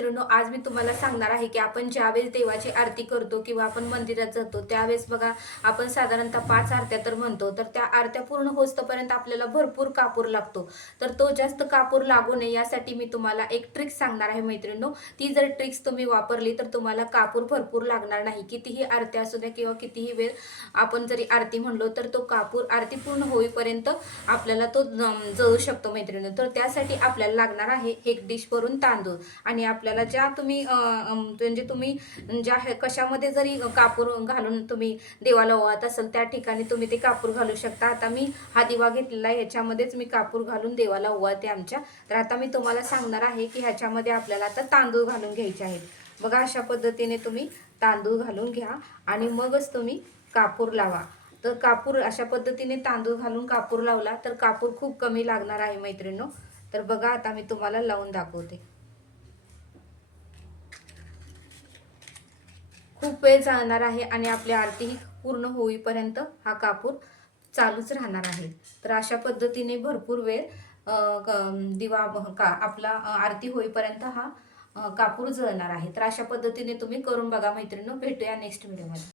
मित्रांनो, आज मी तुम्हाला सांगणार आहे की आपण ज्यावेळेस देवाची आरती करतो किंवा आपण मंदिरात जातो त्यावेळेस बघा, आपण साधारणतः 5 आरत्या तर म्हणतो, तर त्या आरत्या पूर्ण होईस्तोपर्यंत आपल्याला भरपूर कापूर लागतो. तर तो जास्त कापूर लागू नये यासाठी मी तुम्हाला एक ट्रिक सांगणार आहे मैत्रिणींनो. ती जर ट्रिक्स तुम्ही वापरली तर तुम्हाला कापूर भरपूर लागणार नाही. कितीही आरत्या असू द्या किंवा कितीही वेळ आपण जरी आरती म्हणलो तर तो कापूर आरती पूर्ण होईपर्यंत आपल्याला तो जळू शकतो मैत्रिणींनो. तर त्यासाठी आपल्याला लागणार आहे एक डिश भरून तांदूळ. आणि आपल्याला ज्या तुम्ही म्हणजे तुम्ही ज्या कशामध्ये जरी कापूर घालून तुम्ही देवाला ओवाळत असाल त्या ठिकाणी तुम्ही ते कापूर घालू शकता. आता मी हा दिवा घेतलेला आहे, ह्याच्यामध्येच मी कापूर घालून देवाला ओवाळते आमच्या. तर आता मी तुम्हाला सांगणार आहे की ह्याच्यामध्ये आपल्याला आता तांदूळ घालून घ्यायचे आहेत. बघा, अशा पद्धतीने तुम्ही तांदूळ घालून घ्या आणि मगच तुम्ही कापूर लावा. तर कापूर अशा पद्धतीने तांदूळ घालून कापूर लावला तर कापूर खूप कमी लागणार आहे मैत्रिणींनो. तर बघा, आता मी तुम्हाला लावून दाखवते. खूप वेळ जाणार आहे आणि आपली आरती ही पूर्ण होईपर्यंत हा कापूर चालूच राहणार आहे. तर अशा पद्धतीने भरपूर वेळ दिवा आपला आरती होईपर्यंत हा कापूर जळणार आहे. तर अशा पद्धतीने तुम्ही करून बघा मैत्रिणींनो. भेटूया नेक्स्ट व्हिडिओमध्ये.